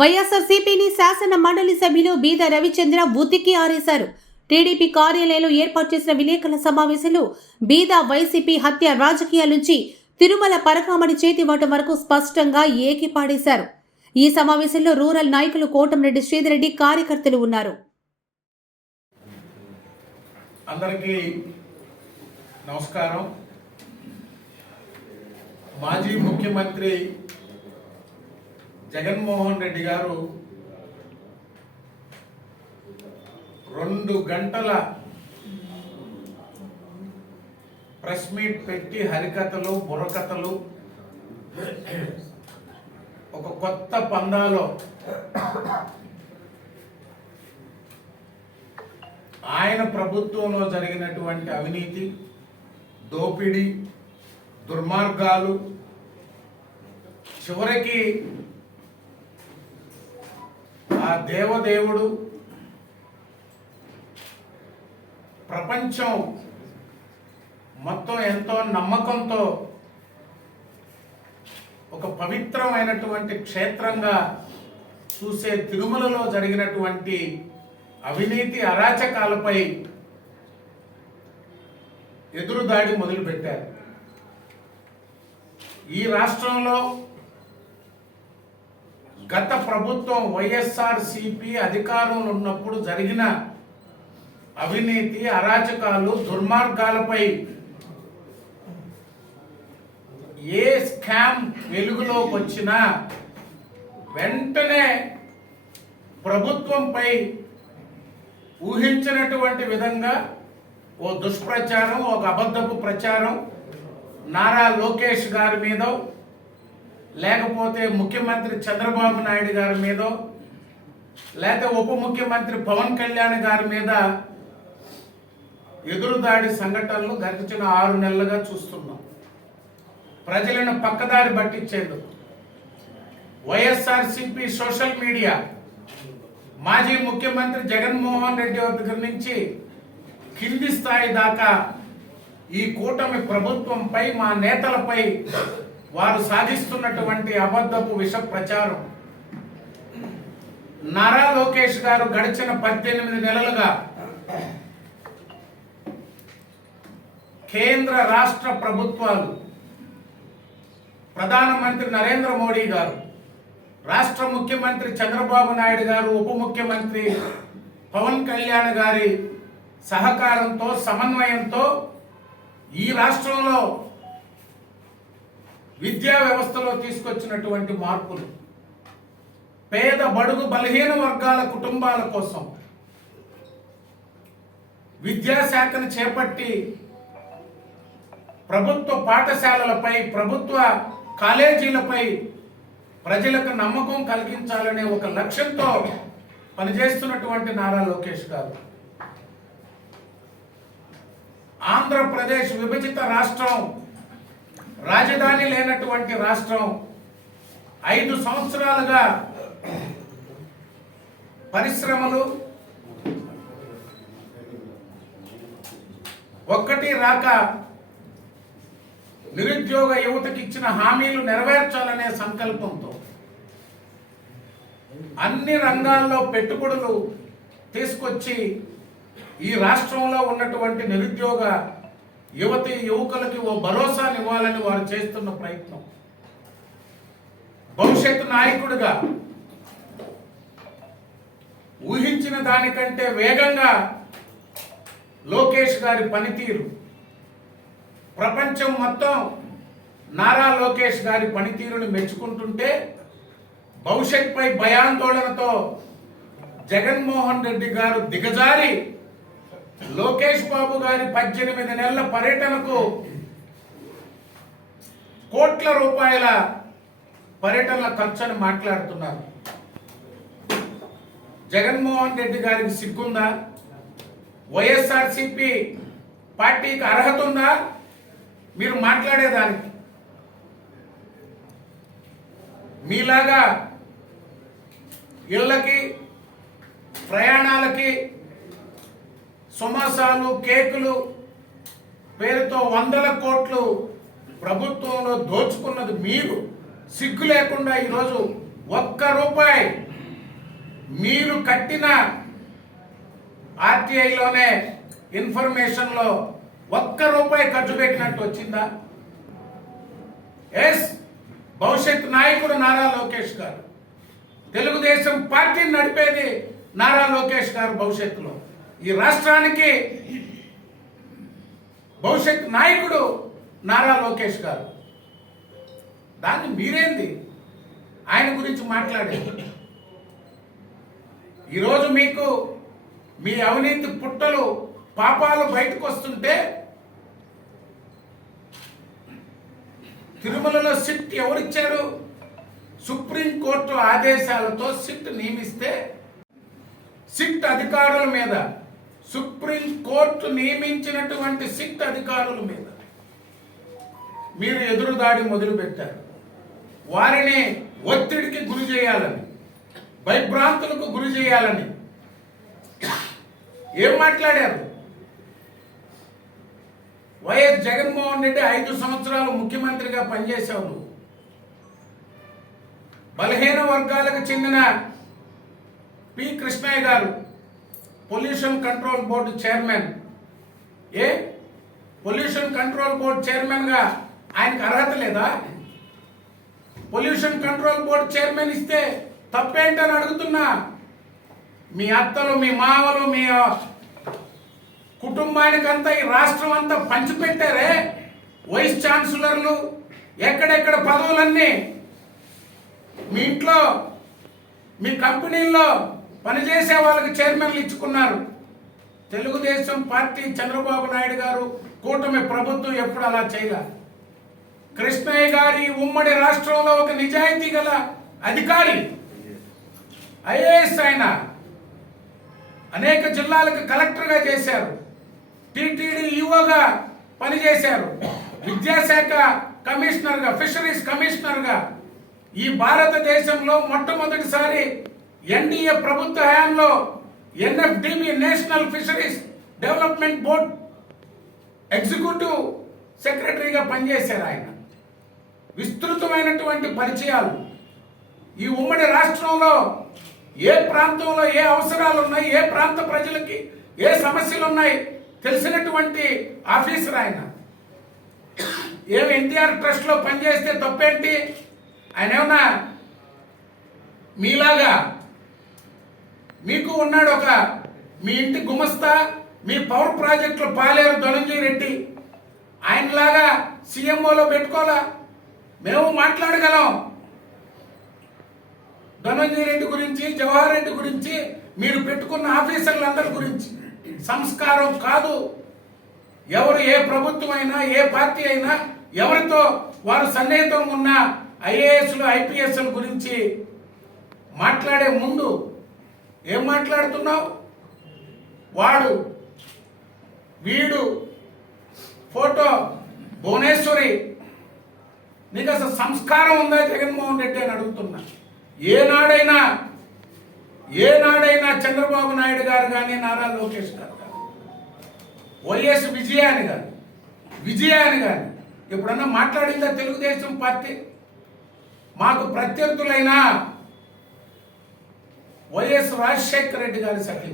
వైఎస్ఆర్సీపీని శాసన మండలి సభ్యులు బీద రవిచంద్ర ఉతికి ఆరేశారు. టీడీపీ కార్యాలయంలో ఏర్పాటు చేసిన విలేకరుల సమావేశంలో బీద వైసీపీ హత్య రాజకీయాల నుంచి తిరుమల పరకామణి చేతివాటం వరకు స్పష్టంగా ఏకిపాడేశారు. ఈ సమావేశంలో రూరల్ నాయకులు కోటంరెడ్డి శ్రీధర్రెడ్డి కార్యకర్తలు ఉన్నారు. అందరికీ నమస్కారం. మాజీ ముఖ్యమంత్రి జగన్మోహన్ రెడ్డి గారు 2 గంటల ప్రెస్ మీట్ పెట్టి హరికథలు బుర్రకథలు ఒక కొత్త పందాలో ఆయన ప్రభుత్వంలో జరిగినటువంటి అవినీతి, దోపిడీ, దుర్మార్గాలు, చివరికి ఆ దేవదేవుడు ప్రపంచం మొత్తం ఎంతో నమ్మకంతో ఒక పవిత్రమైనటువంటి క్షేత్రంగా చూసే తిరుమలలో జరిగినటువంటి అవినీతి అరాచకాలపై ఎదురుదాడి మొదలుపెట్టారు. ఈ రాష్ట్రంలో గత ప్రభుత్వం వైఎస్ఆర్సీపీ అధికారంలో ఉన్నప్పుడు జరిగిన అవినీతి, అరాచకాలు, దుర్మార్గాలపై ఏ స్కామ్ వెలుగులోకి వచ్చినా వెంటనే ప్రభుత్వంపై ఊహించినటువంటి విధంగా ఓ దుష్ప్రచారం, ఒక అబద్ధపు ప్రచారం నారా లోకేష్ గారి మీద, లేకపోతే ముఖ్యమంత్రి చంద్రబాబు నాయుడు గారి మీద, లేకపోతే ఉప ముఖ్యమంత్రి పవన్ కళ్యాణ్ గారి మీద ఎదురుదాడి సంఘటనలు గడిచిన 6 నెలలుగా చూస్తున్నాం. ప్రజలను పక్కదారి పట్టించేందుకు వైఎస్ఆర్సీపీ సోషల్ మీడియా మాజీ ముఖ్యమంత్రి జగన్మోహన్ రెడ్డి దగ్గర నుంచి కింది స్థాయి దాకా ఈ కూటమి ప్రభుత్వంపై, మా నేతలపై వారు సాధిస్తున్నటువంటి అబద్ధపు విష ప్రచారం. నారా లోకేష్ గారు గడిచిన 18 నెలలుగా కేంద్ర రాష్ట్ర ప్రభుత్వాలు, ప్రధానమంత్రి నరేంద్ర మోడీ గారు, రాష్ట్ర ముఖ్యమంత్రి చంద్రబాబు నాయుడు గారు, ఉప ముఖ్యమంత్రి పవన్ కళ్యాణ్ గారి సహకారంతో, సమన్వయంతో ఈ రాష్ట్రంలో విద్యా వ్యవస్థలో తీసుకొచ్చినటువంటి మార్పులు, పేద బడుగు బలహీన వర్గాల కుటుంబాల కోసం విద్యాశాఖను చేపట్టి ప్రభుత్వ పాఠశాలలపై, ప్రభుత్వ కాలేజీలపై ప్రజలకు నమ్మకం కలిగించాలనే ఒక లక్ష్యంతో పనిచేస్తున్నటువంటి నారా లోకేష్ గారు ఆంధ్రప్రదేశ్ విభజిత రాష్ట్రం, రాజధాని లేనటువంటి రాష్ట్రం, 5 సంవత్సరాలుగా పరిశ్రమలు ఒక్కటి రాక నిరుద్యోగ యువతకి ఇచ్చిన హామీలు నెరవేర్చాలనే సంకల్పంతో అన్ని రంగాల్లో పెట్టుబడులు తీసుకొచ్చి ఈ రాష్ట్రంలో ఉన్నటువంటి నిరుద్యోగ యువతి యువకులకి ఓ భరోసానివ్వాలని వారు చేస్తున్న ప్రయత్నం. భవిష్యత్తు నాయకుడిగా ఊహించిన దానికంటే వేగంగా లోకేష్ గారి పనితీరు, ప్రపంచం మొత్తం నారా లోకేష్ గారి పనితీరుని మెచ్చుకుంటుంటే భవిష్యత్పై భయాందోళనతో జగన్మోహన్ రెడ్డి గారు దిగజారి లోకేష్ బాబు గారి 18 నెలల పర్యటనకు కోట్ల రూపాయల పర్యటనల ఖర్చుని మాట్లాడుతున్నారు. జగన్మోహన్ రెడ్డి గారికి సిగ్గుందా? వైఎస్ఆర్సీపీ పార్టీకి అర్హత ఉందా మీరు మాట్లాడేదానికి? మీలాగా ఇళ్ళకి, ప్రయాణాలకి, సమోసాలు, కేకులు పేరుతో 100ల కోట్లు ప్రభుత్వంలో దోచుకున్నది మీరు. సిగ్గు లేకుండా ఈరోజు 1 రూపాయి మీరు కట్టిన ఆర్టీఐలోనే ఇన్ఫర్మేషన్లో ₹1 ఖర్చు పెట్టినట్టు వచ్చిందా? ఎస్, భవిష్యత్ నాయకుడు నారా లోకేష్ గారు, తెలుగుదేశం పార్టీని నడిపేది నారా లోకేష్ గారు. భవిష్యత్తులో ఈ రాష్ట్రానికి భవిష్యత్ నాయకుడు నారా లోకేష్ గారు. దాన్ని మీరేంది ఆయన గురించి మాట్లాడేది? ఈరోజు మీకు మీ అవినీతి పుట్టలు పాపాలు బయటకు వస్తుంటే తిరుమలలో సిట్ ఎవరిచ్చారు? సుప్రీంకోర్టు ఆదేశాలతో సిట్ నియమిస్తే సిట్ అధికారుల మీద, సుప్రీంకోర్టు నియమించినటువంటి సిట్ అధికారుల మీద మీరు ఎదురుదాడి మొదలుపెట్టారు. వారిని ఒత్తిడికి గురి చేయాలని, భయభ్రాంతులకు గురి చేయాలని ఏం మాట్లాడారు? వైఎస్ జగన్మోహన్ రెడ్డి 5 సంవత్సరాలు ముఖ్యమంత్రిగా పనిచేశావు నువ్వు. బలహీన వర్గాలకు చెందిన పి కృష్ణయ్య గారు pollution control board chairman. Pollution control board chairman గా ఆయనకు అర్హత లేదా? పొల్యూషన్ కంట్రోల్ బోర్డు చైర్మన్ ఇస్తే తప్పేంటని అడుగుతున్నా. మీ అత్తలు, మీ మామలు, మీ కుటుంబానికంతా ఈ రాష్ట్రం అంతా పంచిపెట్టారే. వైస్ ఛాన్సలర్లు, ఎక్కడెక్కడ పదవులన్నీ మీ ఇంట్లో, మీ కంపెనీల్లో పనిచేసే వాళ్ళకి చైర్మన్లు ఇచ్చుకున్నారు. తెలుగుదేశం పార్టీ, చంద్రబాబు నాయుడు గారు, కూటమి ప్రభుత్వం ఎప్పుడు అలా చేయలే. కృష్ణయ్య గారి ఉమ్మడి రాష్ట్రంలో ఒక నిజాయితీ గల అధికారి, ఐఏఎస్. ఆయన అనేక జిల్లాలకు కలెక్టర్గా చేశారు, టీటీడీ ఈఓగా పనిచేశారు, విద్యాశాఖ కమిషనర్గా, ఫిషరీస్ కమిషనర్గా. ఈ భారతదేశంలో మొట్టమొదటిసారి ఎన్డీఏ ప్రభుత్వ హయాంలో NFDB, national fisheries development board executive సెక్రటరీగా పనిచేశారు ఆయన. విస్తృతమైనటువంటి పరిచయాలు. ఈ ఉమ్మడి రాష్ట్రంలో ఏ ప్రాంతంలో ఏ అవసరాలు ఉన్నాయి, ఏ ప్రాంత ప్రజలకి ఏ సమస్యలు ఉన్నాయి తెలిసినటువంటి ఆఫీసర్ ఆయన. ఏమి ఎన్టీఆర్ ట్రస్ట్ లో పనిచేస్తే తప్పేంటి? ఆయన ఏమన్నా మీలాగా మీకు ఉన్నాడు ఒక మీ ఇంటి గుమస్తా, మీ పవర్ ప్రాజెక్టులో పాలేరు ధనంజయ రెడ్డి, ఆయనలాగా సీఎంఓలో పెట్టుకోవాలా? మేము మాట్లాడగలం. ధనంజయ రెడ్డి గురించి, జవహర్ రెడ్డి గురించి, మీరు పెట్టుకున్న ఆఫీసర్లందరి గురించి. సంస్కారం కాదు. ఎవరు ఏ ప్రభుత్వం అయినా, ఏ పార్టీ అయినా, ఎవరితో వారు సన్నిహితంగా ఉన్న ఐఏఎస్లు, ఐపీఎస్ల గురించి మాట్లాడే ముందు ఏం మాట్లాడుతున్నావు? వాడు వీడు ఫోటో భువనేశ్వరి. నీకు అసలు సంస్కారం ఉందా జగన్మోహన్ రెడ్డి అని అడుగుతున్నా. ఏనాడైనా చంద్రబాబు నాయుడు గారు కానీ, నారా లోకేష్ గారు కానీ, వైఎస్ విజయాన్ని కానీ ఎప్పుడన్నా మాట్లాడిందా తెలుగుదేశం పార్టీ? మాకు ప్రత్యర్థులైన వైఎస్ రాజశేఖర రెడ్డి గారి సఖి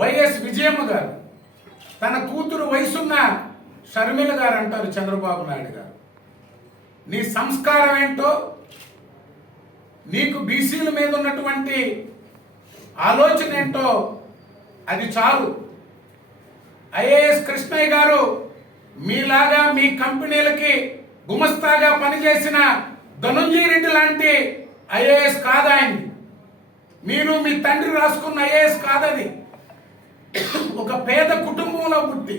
వైఎస్ విజయమ్మ గారు, తన కూతురు వయసున్న షర్మిల గారు అంటారు చంద్రబాబు నాయుడు గారు. నీ సంస్కారం ఏంటో, నీకు బీసీల మీద ఉన్నటువంటి ఆలోచన ఏంటో అది చాలు. ఐఏఎస్ కృష్ణయ్య గారు మీలాగా మీ కంపెనీలకి గుమస్తాగా పనిచేసిన ధనంజయ రెడ్డి లాంటి ఐఏఎస్ కాదు ఆయన. మీరు మీ తండ్రి రాసుకున్న ఐఏఎస్ కాదది. ఒక పేద కుటుంబంలో పుట్టి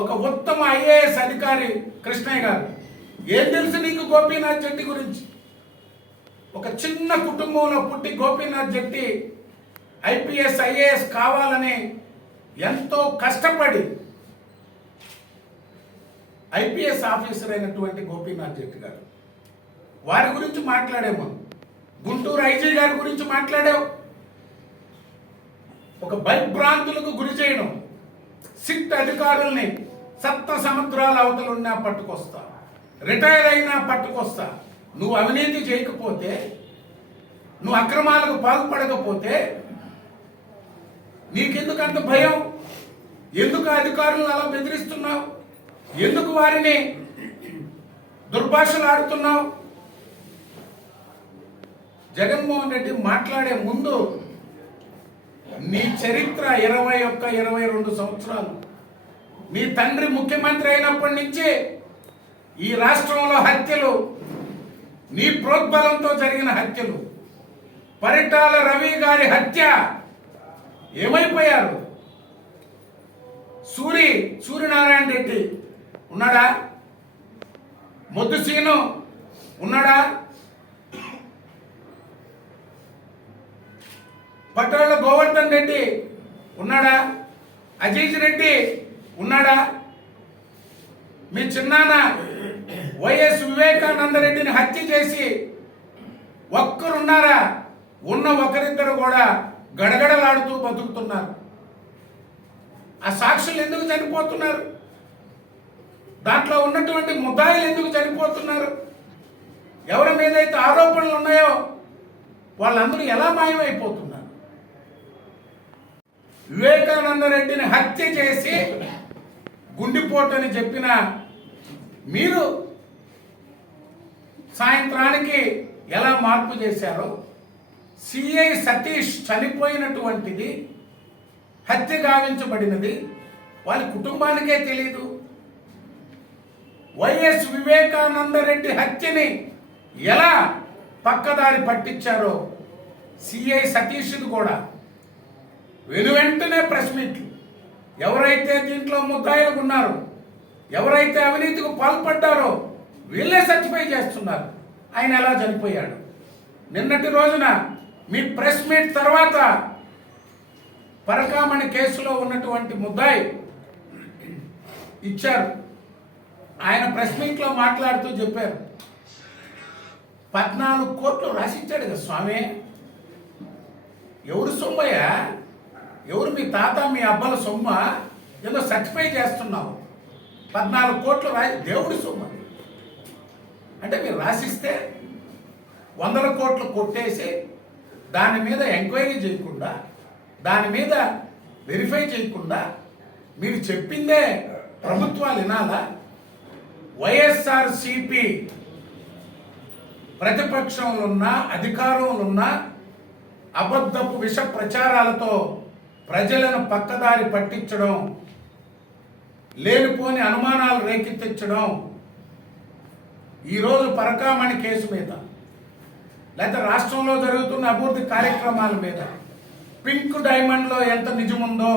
ఒక ఉత్తమ ఐఏఎస్ అధికారి కృష్ణయ్య గారు. ఏం తెలుసు నీకు గోపీనాథ్ జెట్టి గురించి? ఒక చిన్న కుటుంబంలో పుట్టి గోపీనాథ్ జెట్టి ఐపీఎస్, ఐఏఎస్ కావాలని ఎంతో కష్టపడి ఐపీఎస్ ఆఫీసర్ అయినటువంటి గోపీనాథ్ జెట్టి గారు, వారి గురించి మాట్లాడేమో. గుంటూరు ఐజీ గారి గురించి మాట్లాడావు. ఒక భయభ్రాంతులకు గురి చేయడం, సిట్ అధికారుల్ని సప్త సముద్రాల అవతలున్నా పట్టుకొస్తా, రిటైర్ అయినా పట్టుకొస్తా, నువ్వు అవినీతి చేయకపోతే, నువ్వు అక్రమాలకు పాల్పడకపోతే నీకెందుకు అంత భయం? ఎందుకు అధికారులను అలా బెదిరిస్తున్నావు? ఎందుకు వారిని దుర్భాషలు ఆడుతున్నావు? జగన్మోహన్ రెడ్డి మాట్లాడే ముందు నీ చరిత్ర 21-22 సంవత్సరాలు, మీ తండ్రి ముఖ్యమంత్రి అయినప్పటి నుంచి ఈ రాష్ట్రంలో హత్యలు, నీ ప్రోద్బలంతో జరిగిన హత్యలు, పరిటాల రవి గారి హత్య, ఏమైపోయారు? సూర్యనారాయణ రెడ్డి ఉన్నాడా? మొద్దుసీను ఉన్నాడా? పటోళ్ళ గోవర్ధన్ రెడ్డి ఉన్నాడా? అజీజ్ రెడ్డి ఉన్నాడా? మీ చిన్నాన్న వైఎస్ వివేకానంద రెడ్డిని హత్య చేసి ఒక్కరున్నారా? ఉన్న ఒకరిద్దరు కూడా గడగడలాడుతూ బతుకుతున్నారు. ఆ సాక్షులు ఎందుకు చనిపోతున్నారు? దాంట్లో ఉన్నటువంటి ముద్దాయిలు ఎందుకు చనిపోతున్నారు? ఎవరి మీదైతే ఆరోపణలు ఉన్నాయో వాళ్ళందరూ ఎలా మాయమైపోతున్నారు? వివేకానంద రెడ్డిని హత్య చేసి గుండెపోటని చెప్పిన మీరు సాయంత్రానికి ఎలా మార్పు చేశారో, సిఐ సతీష్ చనిపోయినటువంటిది, హత్య గావించబడినది వాళ్ళ కుటుంబానికే తెలియదు. వైఎస్ వివేకానంద రెడ్డి హత్యని ఎలా పక్కదారి పట్టించారో సిఐ సతీష్ది కూడా వెనువెంటనే ప్రెస్ మీట్లు, ఎవరైతే దీంట్లో ముద్దాయిలు ఉన్నారో, ఎవరైతే అవినీతికి పాల్పడ్డారో వీళ్ళే సర్టిఫై చేస్తున్నారు ఆయన ఎలా చనిపోయాడు. నిన్నటి రోజున మీ ప్రెస్ మీట్ తర్వాత పరకామణి కేసులో ఉన్నటువంటి ముద్దాయి ఇచ్చారు. ఆయన ప్రెస్ మీట్లో మాట్లాడుతూ చెప్పారు, 14 కోట్లు రాసిచ్చాడు కదా స్వామి. ఎవరు సొమ్మయ్యా? ఎవరు? మీ తాత మీ అబ్బల సొమ్మ? ఏదో సర్టిఫై చేస్తున్నావు. 14 కోట్లు రాసి దేవుడి సొమ్మ అంటే మీరు రాసిస్తే 100 కోట్లు కొట్టేసి దాని మీద ఎంక్వైరీ చేయకుండా, దాని మీద వెరిఫై చేయకుండా మీరు చెప్పిందే ప్రభుత్వాలు వినాలా? వైఎస్ఆర్సిపి ప్రతిపక్షంలో ఉన్న, అధికారంలో ఉన్న అబద్ధపు విష ప్రచారాలతో ప్రజలను పక్కదారి పట్టించడం, లేనిపోని అనుమానాలు రేకెత్తించడం, ఈరోజు పరకామణి కేసు మీద, లేకపోతే రాష్ట్రంలో జరుగుతున్న అభివృద్ధి కార్యక్రమాల మీద, పింక్ డైమండ్లో ఎంత నిజముందో,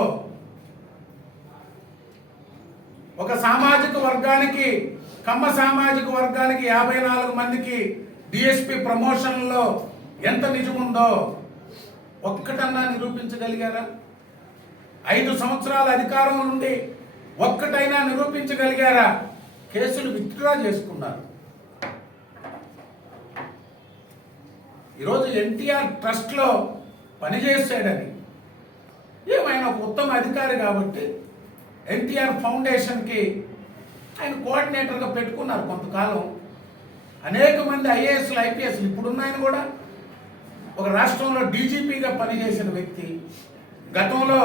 ఒక సామాజిక వర్గానికి, కమ్మ సామాజిక వర్గానికి 54 మందికి డిఎస్పి ప్రమోషన్లో ఎంత నిజముందో ఒక్కటన్నా నిరూపించగలిగారా? 5 సంవత్సరాల అధికారం నుండి ఒక్కటైనా నిరూపించగలిగారా? కేసులు విత్డ్రా చేసుకున్నారు. ఈరోజు ఎన్టీఆర్ ట్రస్ట్లో పనిచేసాడని, ఏమైనా ఒక ఉత్తమ అధికారి కాబట్టి ఎన్టీఆర్ ఫౌండేషన్కి ఆయన కోఆర్డినేటర్గా పెట్టుకున్నారు కొంతకాలం. అనేక మంది ఐఏఎస్లు, ఐపీఎస్లు, ఇప్పుడున్న ఆయన కూడా ఒక రాష్ట్రంలో డీజీపీగా పనిచేసిన వ్యక్తి, గతంలో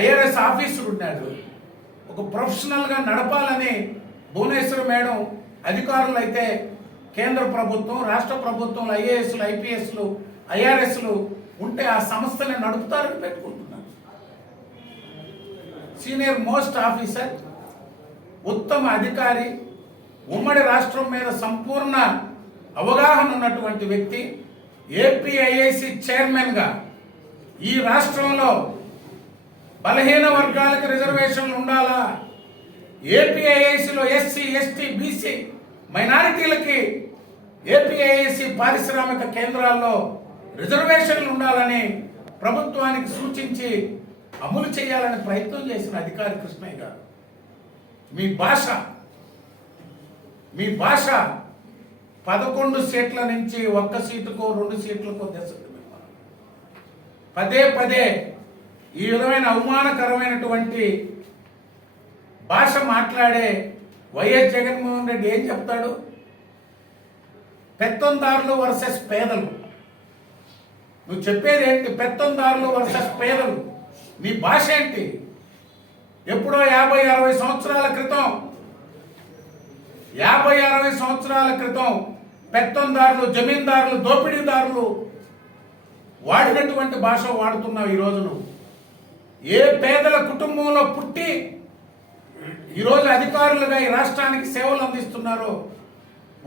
ఐఆర్ఎస్ ఆఫీసర్ ఉన్నాడు. ఒక ప్రొఫెషనల్గా నడపాలని భువనేశ్వర్ మేడం, అధికారులు అయితే కేంద్ర ప్రభుత్వం, రాష్ట్ర ప్రభుత్వంలో ఐఏఎస్లు, ఐపీఎస్లు, ఐఆర్ఎస్లు ఉంటే ఆ సంస్థని నడుపుతారని పెట్టుకుంటున్నారు. సీనియర్ మోస్ట్ ఆఫీసర్, ఉత్తమ అధికారి, ఉమ్మడి రాష్ట్రం మీద సంపూర్ణ అవగాహన ఉన్నటువంటి వ్యక్తి, ఏపీఐఐసి చైర్మన్గా ఈ రాష్ట్రంలో బలహీన వర్గాలకు రిజర్వేషన్లు ఉండాలా, ఏపీఐఐసిలో ఎస్సీ, ఎస్టీ, బీసీ మైనారిటీలకి ఏపీఐఐసి పారిశ్రామిక కేంద్రాల్లో రిజర్వేషన్లు ఉండాలని ప్రభుత్వానికి సూచించి అమలు చేయాలని ప్రయత్నం చేసిన అధికారి కృష్ణయ్య గారు. మీ భాష 11 సీట్ల నుంచి 1 సీటుకో 2 సీట్లకో పదే పదే ఈ విధమైన అవమానకరమైనటువంటి భాష మాట్లాడే వైఎస్ జగన్మోహన్ రెడ్డి ఏం చెప్తాడు? పెత్తందారులు వర్సెస్ పేదలు. నువ్వు చెప్పేది ఏంటి? పెత్తందారులు వర్సెస్ పేదలు. నీ భాష ఏంటి? ఎప్పుడో 50-60 సంవత్సరాల క్రితం 50-60 సంవత్సరాల క్రితం పెత్తందారులు, జమీందారులు, దోపిడీదారులు వాడినటువంటి భాష వాడుతున్నావు ఈరోజు నువ్వు. ఏ పేదల కుటుంబంలో పుట్టి ఈరోజు అధికారులుగా ఈ రాష్ట్రానికి సేవలు అందిస్తున్నారో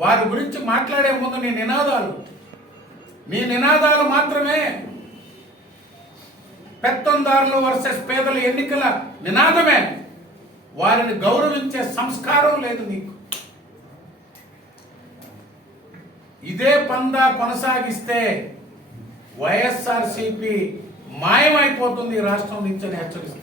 వారి గురించి మాట్లాడే ముందు నీ నినాదాలు మాత్రమే పెత్తందారులు వర్సెస్ పేదల ఎన్నికల నినాదమే. వారిని గౌరవించే సంస్కారం లేదు నీకు. ఇదే పందా కొనసాగిస్తే వైఎస్ఆర్సీపీ మాయమైపోతుంది రాష్ట్రం నుంచి అని హెచ్చరిస్తుంది.